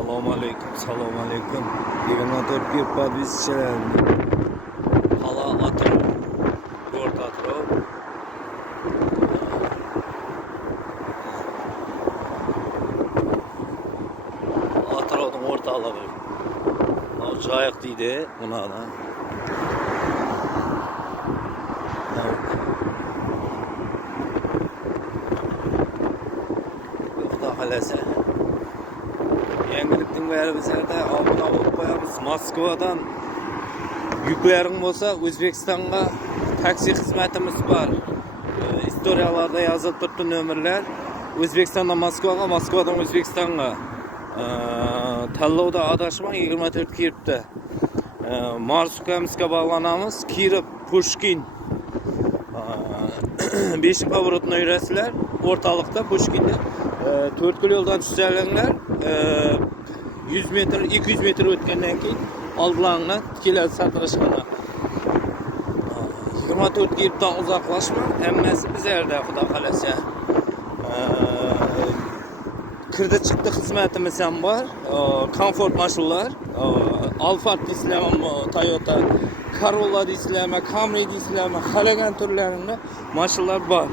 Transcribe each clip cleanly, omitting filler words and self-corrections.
Assalomu alaykum. 24 bir podvizchilar. Qala atrof, yo'rt atrof. Atrofning o'rtaligi. Mana joyiq deydi bunadan. Xudo xolasa. Yangilikning bari bizlarda obuna bo'lib qo'yamiz. Moskvadan yuklaring bo'lsa, O'zbekistonga taksi xizmatimiz bor. Istoriyalarda yozilib turibdi nomerlar. O'zbekistondan Moskvaga, Moskvadan O'zbekistonga. Tanlovda adashmang 24 kiribdi. Marsukamskka bog'lanamiz. Kirib, Pushkin. 5 pavorotni yurasizlar. O'rtalikda Pushkinda 4 yo'ldan tushsanglar 100 metr, 200 metr o'tgandan keyin oldinglardan keladi satrashxona. 24 kiribdan uzoqlashma, hammasi bizlarda xudo xolasa. Kirdi chiqdi xizmatimiz ham bor. Komfort mashinalar, Alphard deysizlarmi, Toyota Corolla deysizlarmi, Camry deysizlarmi, xalagan turlarini mashinalar bor.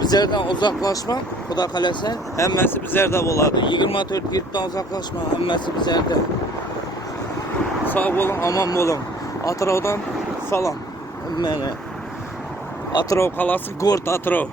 Bizlardan uzoqlashma, xudo xolasa, hammasi bizlarda bo'ladi. 24 kiribdan uzoqlashma, hammasi bizlarda. Sog' bo'ling, omon bo'ling. Atrofdan salom. Mana Atrof qalasi, Go'rt atrof.